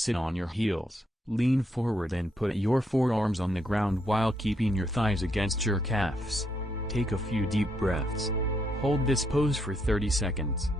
Sit on your heels, lean forward and put your forearms on the ground while keeping your thighs against your calves. Take a few deep breaths. Hold this pose for 30 seconds.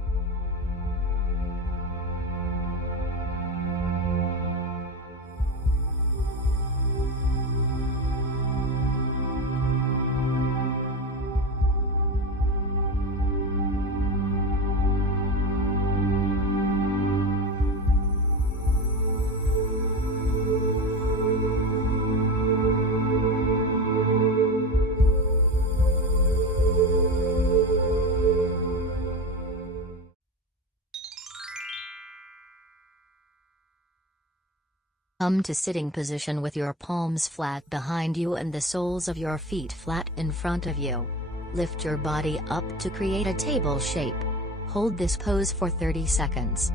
Come to sitting position with your palms flat behind you and the soles of your feet flat in front of you. Lift your body up to create a table shape. Hold this pose for 30 seconds.